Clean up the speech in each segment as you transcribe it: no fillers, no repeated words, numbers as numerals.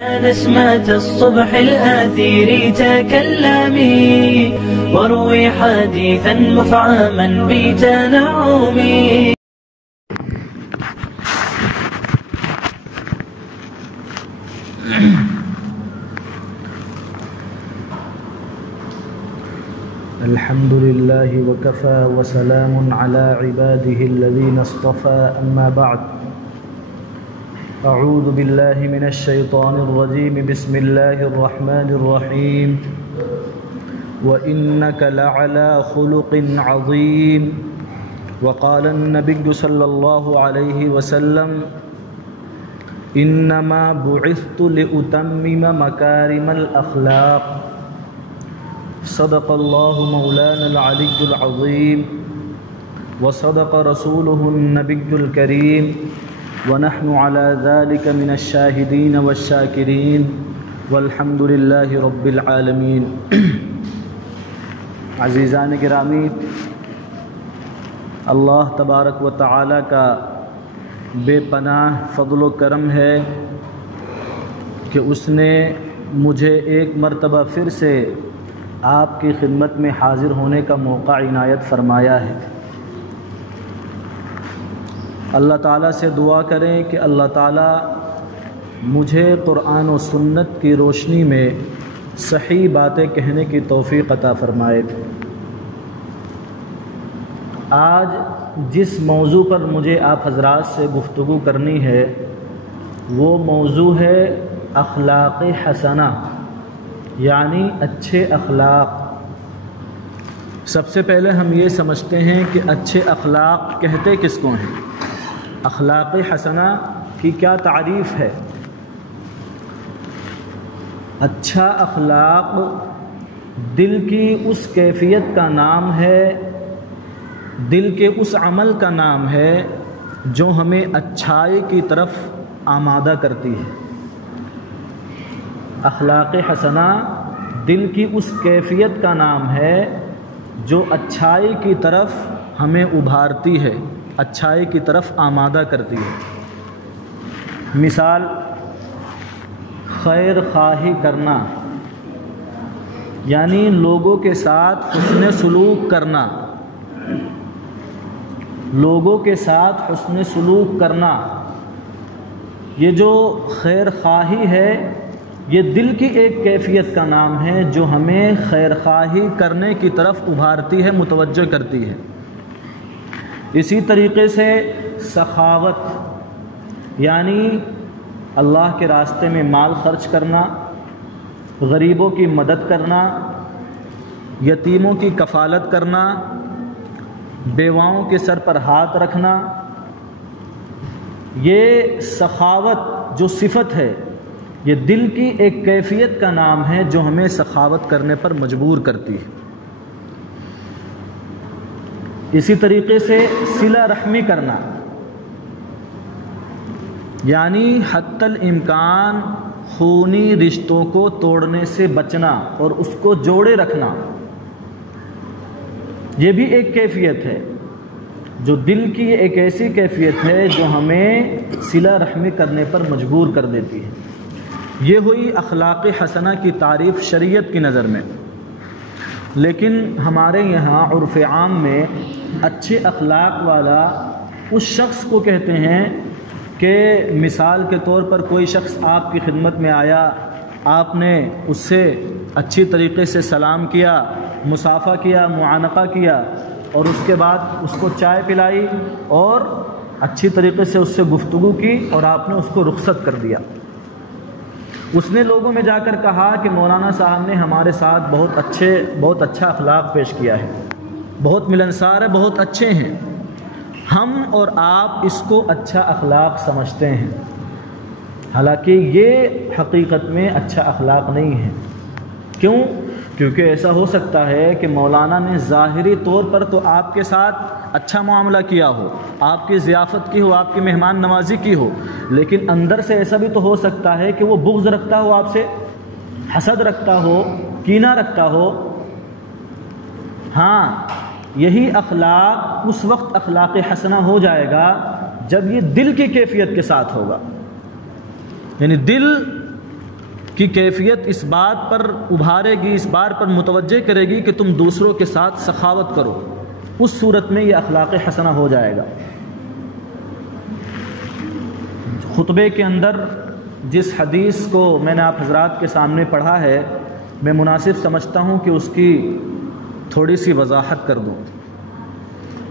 نسمة الصبح الآثير تكلمي واروي حديثا مفعما بتنعمي. الحمد لله وكفى وسلام على عباده الذين اصطفى أما بعد. أعوذ بالله من الشيطان الرجيم. بسم الله الرحمن الرحيم. وإنك لعلى خلق عظيم. وقال النبي صلى الله عليه وسلم إنما بعثت لأتمم مكارم الأخلاق. صدق الله مولانا العلي العظيم وصدق رسوله النبي الكريم ونحن على ذلك من الشاهدين والشاكرين والحمد لله رب العالمین. عزیزان گرامی، اللہ تبارک و تعالی کا بے پناہ فضل و کرم ہے کہ اس نے مجھے ایک مرتبہ پھر سے آپ کی خدمت میں حاضر ہونے کا موقع عنایت فرمایا ہے. اللہ تعالیٰ سے دعا کریں کہ اللہ تعالیٰ مجھے قرآن و سنت کی روشنی میں صحیح باتیں کہنے کی توفیق عطا فرمائے. آج جس موضوع پر مجھے آپ حضرات سے گفتگو کرنی ہے وہ موضوع ہے اخلاق حسنہ، یعنی اچھے اخلاق. سب سے پہلے ہم یہ سمجھتے ہیں کہ اچھے اخلاق کہتے کس کو ہیں. اخلاق حسنہ کی کیا تعریف ہے؟ اچھا اخلاق دل کی اس کیفیت کا نام ہے، دل کے اس عمل کا نام ہے جو ہمیں اچھائی کی طرف آمادہ کرتی ہے. اخلاق حسنہ دل کی اس کیفیت کا نام ہے جو اچھائی کی طرف ہمیں ابھارتی ہے، اچھائی کی طرف آمادہ کرتی ہے. مثال، خیر خواہی کرنا، یعنی لوگوں کے ساتھ حسن سلوک کرنا. لوگوں کے ساتھ حسن سلوک کرنا، یہ جو خیر خواہی ہے یہ دل کی ایک کیفیت کا نام ہے جو ہمیں خیر خواہی کرنے کی طرف ابھارتی ہے، متوجہ کرتی ہے. اسی طریقے سے سخاوت، یعنی اللہ کے راستے میں مال خرچ کرنا، غریبوں کی مدد کرنا، یتیموں کی کفالت کرنا، بیواؤں کے سر پر ہاتھ رکھنا. یہ سخاوت جو صفت ہے یہ دل کی ایک کیفیت کا نام ہے جو ہمیں سخاوت کرنے پر مجبور کرتی ہے. اسی طریقے سے صلہ رحمی کرنا، یعنی حتی الامکان خونی رشتوں کو توڑنے سے بچنا اور اس کو جوڑے رکھنا. یہ بھی ایک کیفیت ہے جو دل کی ایک ایسی کیفیت ہے جو ہمیں صلہ رحمی کرنے پر مجبور کر دیتی ہے. یہ ہوئی اخلاق حسنہ کی تعریف شریعت کی نظر میں. لیکن ہمارے یہاں عرف عام میں اچھے اخلاق والا اس شخص کو کہتے ہیں کہ مثال کے طور پر کوئی شخص آپ کی خدمت میں آیا، آپ نے اس سے اچھی طریقے سے سلام کیا، مصافحہ کیا، معانقہ کیا، اور اس کے بعد اس کو چائے پلائی اور اچھی طریقے سے اس سے گفتگو کی اور آپ نے اس کو رخصت کر دیا. اس نے لوگوں میں جا کر کہا کہ مولانا صاحب نے ہمارے ساتھ بہت اچھا اخلاق پیش کیا ہے، بہت ملنسار ہے، بہت اچھے ہیں. ہم اور آپ اس کو اچھا اخلاق سمجھتے ہیں، حالانکہ یہ حقیقت میں اچھا اخلاق نہیں ہے. کیوں؟ کیونکہ ایسا ہو سکتا ہے کہ مولانا نے ظاہری طور پر تو آپ کے ساتھ اچھا معاملہ کیا ہو، آپ کی ضیافت کی ہو، آپ کی مہمان نوازی کی ہو، لیکن اندر سے ایسا بھی تو ہو سکتا ہے کہ وہ بغض رکھتا ہو، آپ سے حسد رکھتا ہو، کینہ رکھتا ہو. ہاں، یہی اخلاق اس وقت اخلاق حسنہ ہو جائے گا جب یہ دل کی کیفیت کے ساتھ ہوگا. یعنی دل کی کیفیت اس بات پر ابھارے گی، اس بات پر متوجہ کرے گی کہ تم دوسروں کے ساتھ سخاوت کرو، اس صورت میں یہ اخلاق حسنہ ہو جائے گا۔ خطبے کے اندر جس حدیث کو میں نے آپ حضرات کے سامنے پڑھا ہے، میں مناسب سمجھتا ہوں کہ اس کی تھوڑی سی وضاحت کر دوں۔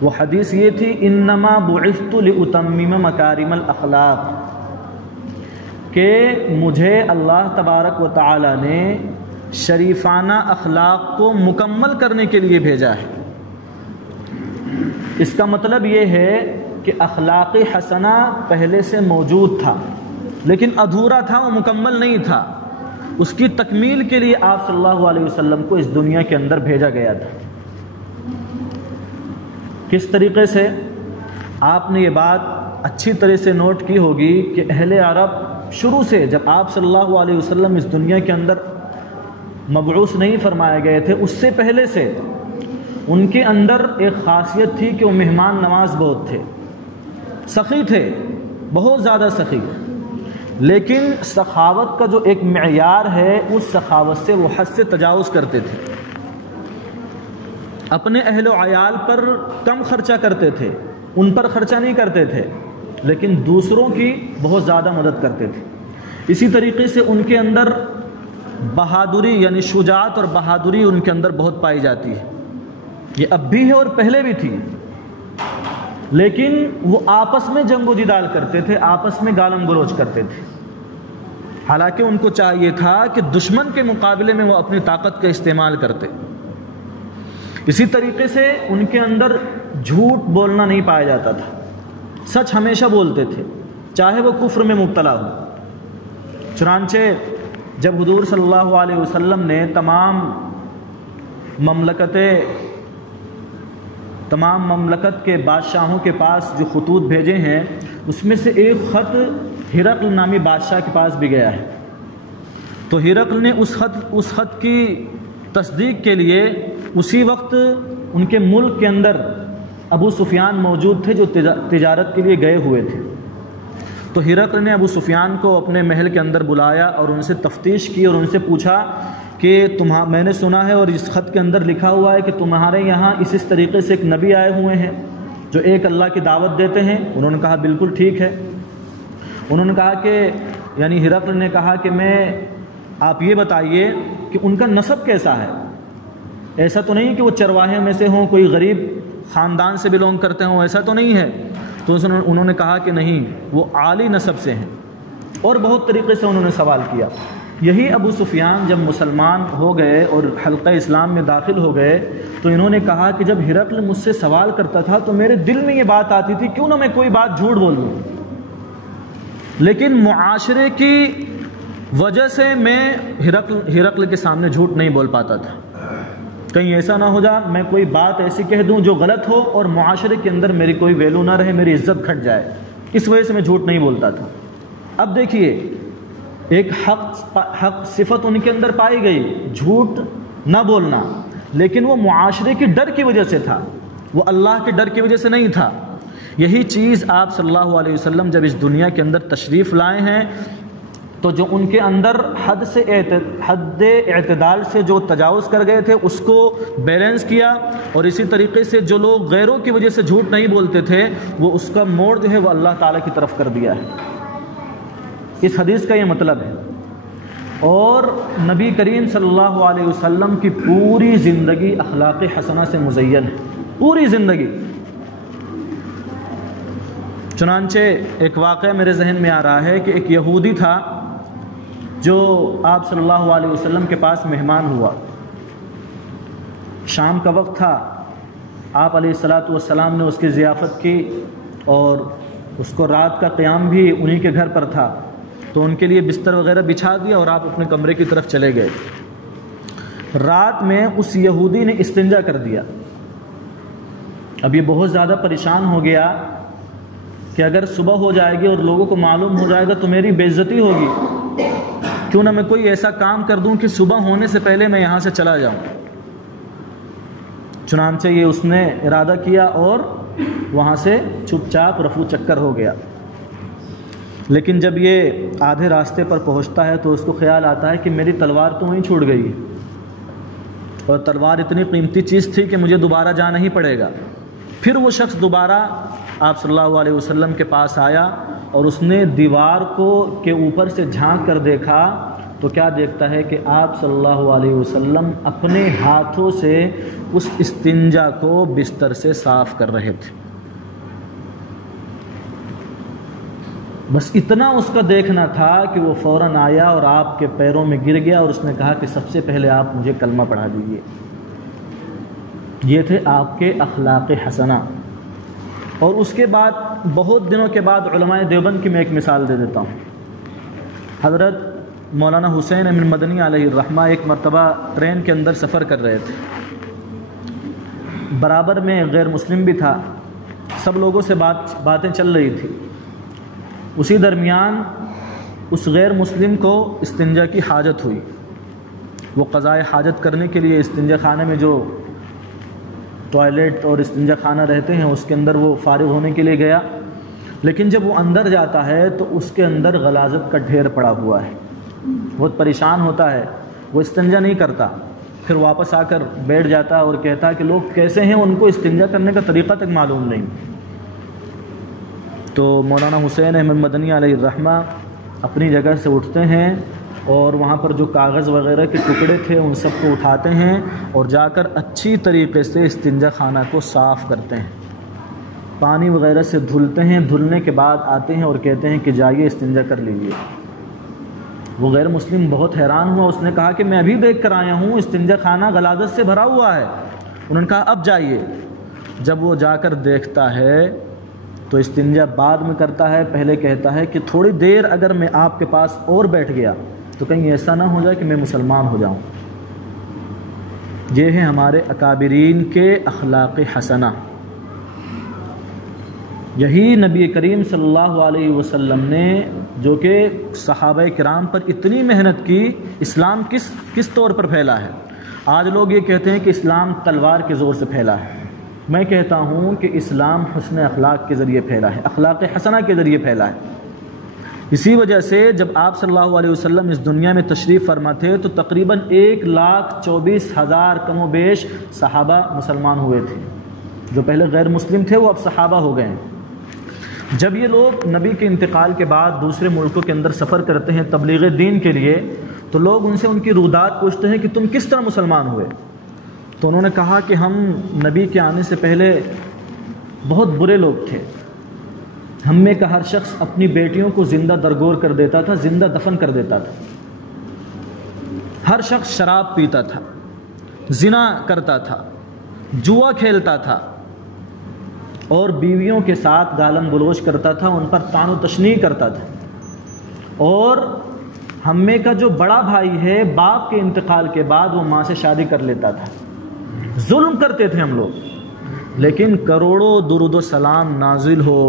وہ حدیث یہ تھی، انما بعثت لاتمم مکارم الاخلاق، کہ مجھے اللہ تبارک و تعالی نے شریفانہ اخلاق کو مکمل کرنے کے لیے بھیجا ہے۔ اس کا مطلب یہ ہے کہ اخلاق حسنہ پہلے سے موجود تھا لیکن ادھورا تھا، وہ مکمل نہیں تھا۔ اس کی تکمیل کے لیے آپ صلی اللہ علیہ وسلم کو اس دنیا کے اندر بھیجا گیا تھا۔ کس طریقے سے؟ آپ نے یہ بات اچھی طرح سے نوٹ کی ہوگی کہ اہل عرب شروع سے، جب آپ صلی اللہ علیہ وسلم اس دنیا کے اندر مبعوث نہیں فرمائے گئے تھے، اس سے پہلے سے ان کے اندر ایک خاصیت تھی کہ وہ مہمان نواز بہت تھے، سخی تھے، بہت زیادہ سخی۔ لیکن سخاوت کا جو ایک معیار ہے، اس سخاوت سے وہ حد سے تجاوز کرتے تھے۔ اپنے اہل و عیال پر کم خرچہ کرتے تھے، ان پر خرچہ نہیں کرتے تھے، لیکن دوسروں کی بہت زیادہ مدد کرتے تھے۔ اسی طریقے سے ان کے اندر بہادری، یعنی شجاعت اور بہادری ان کے اندر بہت پائی جاتی ہے۔ یہ اب بھی ہے اور پہلے بھی تھی، لیکن وہ آپس میں جنگ و جدال کرتے تھے، آپس میں گالم گلوچ کرتے تھے۔ حالانکہ ان کو چاہیے تھا کہ دشمن کے مقابلے میں وہ اپنی طاقت کا استعمال کرتے۔ اسی طریقے سے ان کے اندر جھوٹ بولنا نہیں پایا جاتا تھا، سچ ہمیشہ بولتے تھے، چاہے وہ کفر میں مبتلا ہو۔ چنانچہ جب حضور صلی اللہ علیہ وسلم نے تمام مملکت کے بادشاہوں کے پاس جو خطوط بھیجے ہیں، اس میں سے ایک خط ہرقل نامی بادشاہ کے پاس بھی گیا ہے۔ تو ہرقل نے اس خط کی تصدیق کے لیے اسی وقت ان کے ملک کے اندر ابو سفیان موجود تھے، جو تجارت کے لیے گئے ہوئے تھے۔ تو ہرقل نے ابو سفیان کو اپنے محل کے اندر بلایا اور ان سے تفتیش کی اور ان سے پوچھا کہ میں نے سنا ہے اور اس خط کے اندر لکھا ہوا ہے کہ تمہارے یہاں اس طریقے سے ایک نبی آئے ہوئے ہیں جو ایک اللہ کی دعوت دیتے ہیں۔ انہوں نے کہا بالکل ٹھیک ہے۔ انہوں نے کہا کہ یعنی ہرقل نے کہا کہ آپ یہ بتائیے کہ ان کا نسب کیسا ہے؟ ایسا تو نہیں کہ وہ چرواہے میں سے ہوں، کوئی غریب خاندان سے بلونگ کرتے ہوں، ایسا تو نہیں ہے۔ تو انہوں نے کہا کہ نہیں، وہ عالی نسب سے ہیں، اور بہت طریقے سے انہوں نے سوال کیا۔ یہی ابو سفیان جب مسلمان ہو گئے اور حلقہ اسلام میں داخل ہو گئے تو انہوں نے کہا کہ جب ہرقل مجھ سے سوال کرتا تھا تو میرے دل میں یہ بات آتی تھی کیوں نہ میں کوئی بات جھوٹ بول دوں، لیکن معاشرے کی وجہ سے میں ہرقل کے سامنے جھوٹ نہیں بول پاتا تھا، کہیں ایسا نہ ہو جائے میں کوئی بات ایسی کہہ دوں جو غلط ہو اور معاشرے کے اندر میری کوئی ویلو نہ رہے، میری عزت گھٹ جائے، اس وجہ سے میں جھوٹ نہیں بولتا تھا۔ اب دیکھیے، ایک حق صفت ان کے اندر پائی گئی، جھوٹ نہ بولنا، لیکن وہ معاشرے کی ڈر کی وجہ سے تھا، وہ اللہ کے ڈر کی وجہ سے نہیں تھا۔ یہی چیز آپ صلی اللہ علیہ وسلم جب اس دنیا کے اندر تشریف لائے ہیں تو جو ان کے اندر حد اعتدال سے جو تجاوز کر گئے تھے اس کو بیلنس کیا، اور اسی طریقے سے جو لوگ غیروں کی وجہ سے جھوٹ نہیں بولتے تھے وہ اس کا موڑ جو ہے وہ اللہ تعالیٰ کی طرف کر دیا ہے۔ اس حدیث کا یہ مطلب ہے۔ اور نبی کریم صلی اللہ علیہ وسلم کی پوری زندگی اخلاق حسنہ سے مزین ہے، پوری زندگی۔ چنانچہ ایک واقعہ میرے ذہن میں آ رہا ہے کہ ایک یہودی تھا جو آپ صلی اللہ علیہ وسلم کے پاس مہمان ہوا، شام کا وقت تھا، آپ علیہ الصلاۃ والسلام نے اس کی ضیافت کی اور اس کو رات کا قیام بھی انہی کے گھر پر تھا، تو ان کے لیے بستر وغیرہ بچھا دیا اور آپ اپنے کمرے کی طرف چلے گئے۔ رات میں اس یہودی نے استنجا کر دیا۔ اب یہ بہت زیادہ پریشان ہو گیا کہ اگر صبح ہو جائے گی اور لوگوں کو معلوم ہو جائے گا تو میری بے عزتی ہوگی، کیوں نہ میں کوئی ایسا کام کر دوں کہ صبح ہونے سے پہلے میں یہاں سے چلا جاؤں۔ چنانچہ یہ اس نے ارادہ کیا اور وہاں سے چپ چاپ رفو چکر ہو گیا۔ لیکن جب یہ آدھے راستے پر پہنچتا ہے تو اس کو خیال آتا ہے کہ میری تلوار تو وہیں چھوٹ گئی، اور تلوار اتنی قیمتی چیز تھی کہ مجھے دوبارہ جانا ہی پڑے گا۔ پھر وہ شخص دوبارہ آپ صلی اللہ علیہ وسلم کے پاس آیا اور اس نے دیوار کے اوپر سے جھانک کر دیکھا تو کیا دیکھتا ہے کہ آپ صلی اللہ علیہ وسلم اپنے ہاتھوں سے اس استنجا کو بستر سے صاف کر رہے تھے۔ بس اتنا اس کا دیکھنا تھا کہ وہ فوراً آیا اور آپ کے پیروں میں گر گیا اور اس نے کہا کہ سب سے پہلے آپ مجھے کلمہ پڑھا دیجیے۔ یہ تھے آپ کے اخلاق حسنہ۔ اور اس کے بعد بہت دنوں کے بعد علماء دیوبند کی میں ایک مثال دے دیتا ہوں۔ حضرت مولانا حسین احمد مدنی علیہ الرحمہ ایک مرتبہ ٹرین کے اندر سفر کر رہے تھے، برابر میں غیر مسلم بھی تھا، سب لوگوں سے باتیں چل رہی تھی۔ اسی درمیان اس غیر مسلم کو استنجا کی حاجت ہوئی، وہ قضائے حاجت کرنے کے لیے استنجا خانے میں جو ٹوائلٹ اور استنجا خانہ رہتے ہیں اس کے اندر وہ فارغ ہونے کے لیے گیا، لیکن جب وہ اندر جاتا ہے تو اس کے اندر غلاظت کا ڈھیر پڑا ہوا ہے، بہت پریشان ہوتا ہے، وہ استنجا نہیں کرتا، پھر واپس آ کر بیٹھ جاتا اور کہتا ہے کہ لوگ کیسے ہیں، ان کو استنجا کرنے کا طریقہ تک معلوم نہیں۔ تو مولانا حسین احمد مدنی علیہ الرحمہ اپنی جگہ سے اٹھتے ہیں اور وہاں پر جو کاغذ وغیرہ کے ٹکڑے تھے ان سب کو اٹھاتے ہیں اور جا کر اچھی طریقے سے استنجا خانہ کو صاف کرتے ہیں، پانی وغیرہ سے دھلتے ہیں، دھلنے کے بعد آتے ہیں اور کہتے ہیں کہ جائیے استنجا کر لیجیے۔ وہ غیر مسلم بہت حیران ہوا، اس نے کہا کہ میں ابھی دیکھ کر آیا ہوں استنجا خانہ غلاظت سے بھرا ہوا ہے۔ انہوں نے کہا اب جائیے۔ جب وہ جا کر دیکھتا ہے تو استنجا بعد میں کرتا ہے، پہلے کہتا ہے کہ تھوڑی دیر اگر میں آپ کے پاس اور بیٹھ گیا تو کہیں ایسا نہ ہو جائے کہ میں مسلمان ہو جاؤں۔ یہ ہیں ہمارے اکابرین کے اخلاق حسنہ۔ یہی نبی کریم صلی اللہ علیہ وسلم نے جو کہ صحابہ کرام پر اتنی محنت کی، اسلام کس طور پر پھیلا ہے۔ آج لوگ یہ کہتے ہیں کہ اسلام تلوار کے زور سے پھیلا ہے، میں کہتا ہوں کہ اسلام حسن اخلاق کے ذریعے پھیلا ہے، اخلاق حسنہ کے ذریعے پھیلا ہے۔ اسی وجہ سے جب آپ صلی اللہ علیہ وسلم اس دنیا میں تشریف فرما تھے تو تقریباً 1,24,000 کم و بیش صحابہ مسلمان ہوئے تھے، جو پہلے غیر مسلم تھے وہ اب صحابہ ہو گئے ہیں۔ جب یہ لوگ نبی کے انتقال کے بعد دوسرے ملکوں کے اندر سفر کرتے ہیں تبلیغ دین کے لیے تو لوگ ان سے ان کی رودات پوچھتے ہیں کہ تم کس طرح مسلمان ہوئے؟ تو انہوں نے کہا کہ ہم نبی کے آنے سے پہلے بہت برے لوگ تھے، ہم میں کا ہر شخص اپنی بیٹیوں کو زندہ درگور کر دیتا تھا، زندہ دفن کر دیتا تھا، ہر شخص شراب پیتا تھا، زنا کرتا تھا، جوا کھیلتا تھا اور بیویوں کے ساتھ گالم گلوچ کرتا تھا، ان پر طعن و تشنیع کرتا تھا، اور ہم میں کا جو بڑا بھائی ہے باپ کے انتقال کے بعد وہ ماں سے شادی کر لیتا تھا، ظلم کرتے تھے ہم لوگ۔ لیکن کروڑوں درود و سلام نازل ہو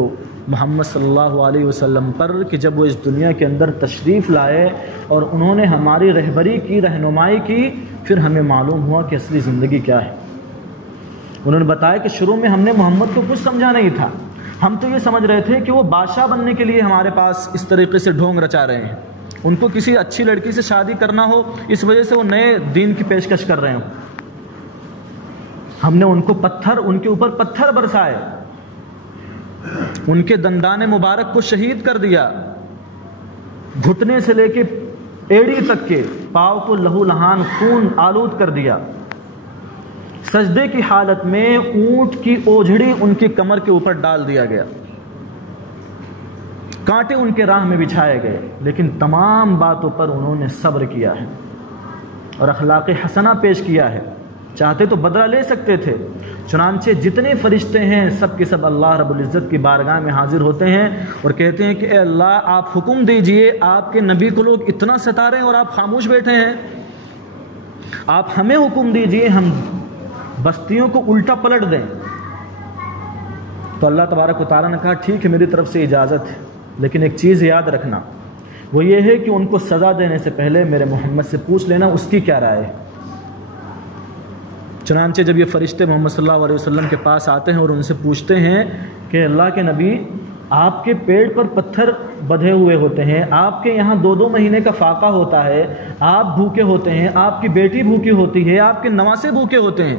محمد صلی اللہ علیہ وسلم پر کہ جب وہ اس دنیا کے اندر تشریف لائے اور انہوں نے ہماری رہبری کی، رہنمائی کی، پھر ہمیں معلوم ہوا کہ اصلی زندگی کیا ہے۔ انہوں نے بتایا کہ شروع میں ہم نے محمد کو کچھ سمجھا نہیں تھا، ہم تو یہ سمجھ رہے تھے کہ وہ بادشاہ بننے کے لیے ہمارے پاس اس طریقے سے ڈھونگ رچا رہے ہیں، ان کو کسی اچھی لڑکی سے شادی کرنا ہو اس وجہ سے وہ نئے دین کی پیشکش کر رہے ہوں۔ ہم نے ان کے اوپر پتھر برسائے، ان کے دندان مبارک کو شہید کر دیا، گھٹنے سے لے کے ایڑی تک کے پاؤں کو لہو لہان خون آلود کر دیا، سجدے کی حالت میں اونٹ کی اوجھڑی ان کی کمر کے اوپر ڈال دیا گیا، کانٹے ان کے راہ میں بچھائے گئے، لیکن تمام باتوں پر انہوں نے صبر کیا ہے اور اخلاق حسنہ پیش کیا ہے۔ چاہتے تو بدلہ لے سکتے تھے، چنانچہ جتنے فرشتے ہیں سب کے سب اللہ رب العزت کی بارگاہ میں حاضر ہوتے ہیں اور کہتے ہیں کہ اے اللہ آپ حکم دیجئے، آپ کے نبی کو لوگ اتنا ستا رہے ہیں اور آپ خاموش بیٹھے ہیں، آپ ہمیں حکم دیجئے ہم بستیوں کو الٹا پلٹ دیں۔ تو اللہ تبارک و تعالیٰ نے کہا ٹھیک ہے میری طرف سے اجازت ہے، لیکن ایک چیز یاد رکھنا، وہ یہ ہے کہ ان کو سزا دینے سے پہلے میرے محمد سے پوچھ لینا اس کی کیا رائے ہے۔ چنانچہ جب یہ فرشتے محمد صلی اللہ علیہ وسلم کے پاس آتے ہیں اور ان سے پوچھتے ہیں کہ اللہ کے نبی آپ کے پیٹ پر پتھر بدھے ہوئے ہوتے ہیں، آپ کے یہاں 2 مہینے کا فاقہ ہوتا ہے، آپ بھوکے ہوتے ہیں، آپ کی بیٹی بھوکی ہوتی ہے، آپ کے نواسے بھوکے ہوتے ہیں،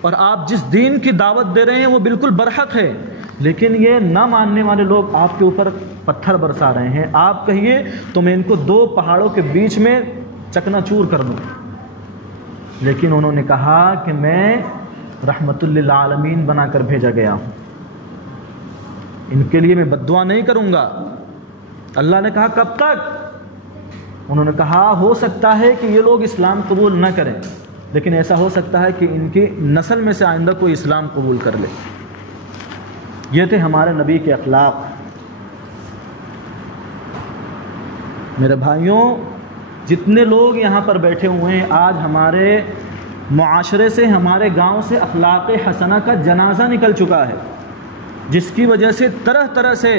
اور آپ جس دین کی دعوت دے رہے ہیں وہ بالکل برحق ہے، لیکن یہ نہ ماننے والے لوگ آپ کے اوپر پتھر برسا رہے ہیں، آپ کہیے تو میں ان کو 2 پہاڑوں کے بیچ میں چکنا چور کر دوں۔ لیکن انہوں نے کہا کہ میں رحمت للعالمین بنا کر بھیجا گیا ہوں، ان کے لیے میں بد دعا نہیں کروں گا۔ اللہ نے کہا کب تک؟ انہوں نے کہا ہو سکتا ہے کہ یہ لوگ اسلام قبول نہ کریں، لیکن ایسا ہو سکتا ہے کہ ان کی نسل میں سے آئندہ کوئی اسلام قبول کر لے۔ یہ تھے ہمارے نبی کے اخلاق۔ میرے بھائیوں، جتنے لوگ یہاں پر بیٹھے ہوئے ہیں، آج ہمارے معاشرے سے، ہمارے گاؤں سے اخلاق حسنہ کا جنازہ نکل چکا ہے، جس کی وجہ سے طرح طرح سے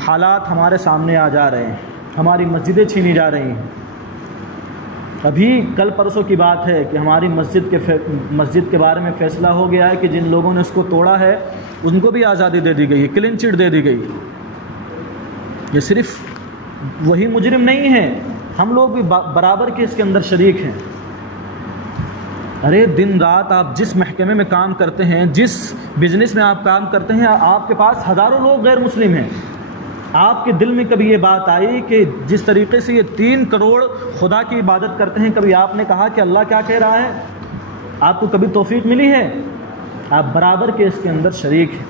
حالات ہمارے سامنے آ جا رہے ہیں، ہماری مسجدیں چھینی جا رہی ہیں۔ ابھی کل پرسوں کی بات ہے کہ ہماری مسجد کے بارے میں فیصلہ ہو گیا ہے کہ جن لوگوں نے اس کو توڑا ہے ان کو بھی آزادی دے دی گئی ہے، کلین چٹ دے دی گئی۔ یہ صرف وہی مجرم نہیں ہے، ہم لوگ بھی برابر کے اس کے اندر شریک ہیں۔ ارے دن رات آپ جس محکمے میں کام کرتے ہیں، جس بزنس میں آپ کام کرتے ہیں، آپ کے پاس ہزاروں لوگ غیر مسلم ہیں۔ آپ کے دل میں کبھی یہ بات آئی کہ جس طریقے سے یہ 3 کروڑ خدا کی عبادت کرتے ہیں، کبھی آپ نے کہا کہ اللہ کیا کہہ رہا ہے؟ آپ کو کبھی توفیق ملی ہے؟ آپ برابر کے اس کے اندر شریک ہیں۔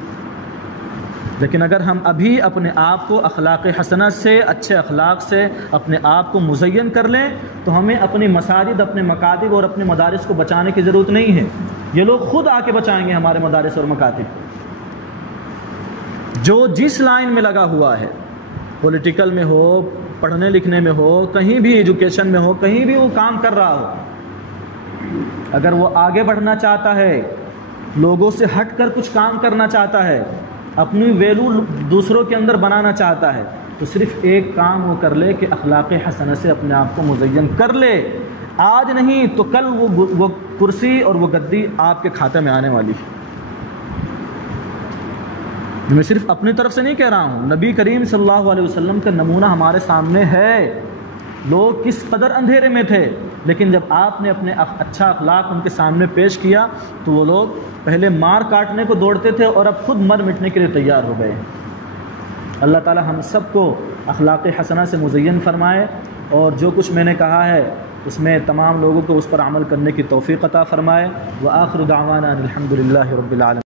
لیکن اگر ہم ابھی اپنے آپ کو اخلاق حسنہ سے، اچھے اخلاق سے اپنے آپ کو مزین کر لیں تو ہمیں اپنی مساجد، اپنے مکاتب اور اپنے مدارس کو بچانے کی ضرورت نہیں ہے، یہ لوگ خود آ کے بچائیں گے ہمارے مدارس اور مکاتب۔ جو جس لائن میں لگا ہوا ہے، پولیٹیکل میں ہو، پڑھنے لکھنے میں ہو، کہیں بھی ایجوکیشن میں ہو، کہیں بھی وہ کام کر رہا ہو، اگر وہ آگے بڑھنا چاہتا ہے، لوگوں سے ہٹ کر کچھ کام کرنا چاہتا ہے، اپنی ویلو دوسروں کے اندر بنانا چاہتا ہے، تو صرف ایک کام وہ کر لے کہ اخلاق حسنہ سے اپنے آپ کو مزین کر لے۔ آج نہیں تو کل وہ کرسی اور وہ گدی آپ کے کھاتے میں آنے والی ہے۔ میں صرف اپنی طرف سے نہیں کہہ رہا ہوں، نبی کریم صلی اللہ علیہ وسلم کا نمونہ ہمارے سامنے ہے۔ لوگ کس قدر اندھیرے میں تھے، لیکن جب آپ نے اپنے اچھا اخلاق ان کے سامنے پیش کیا تو وہ لوگ پہلے مار کاٹنے کو دوڑتے تھے اور اب خود مر مٹنے کے لیے تیار ہو گئے۔ اللہ تعالی ہم سب کو اخلاق حسنہ سے مزین فرمائے، اور جو کچھ میں نے کہا ہے اس میں تمام لوگوں کو اس پر عمل کرنے کی توفیق عطا فرمائے۔ وآخر دعوانا ان الحمد للہ رب العالمین۔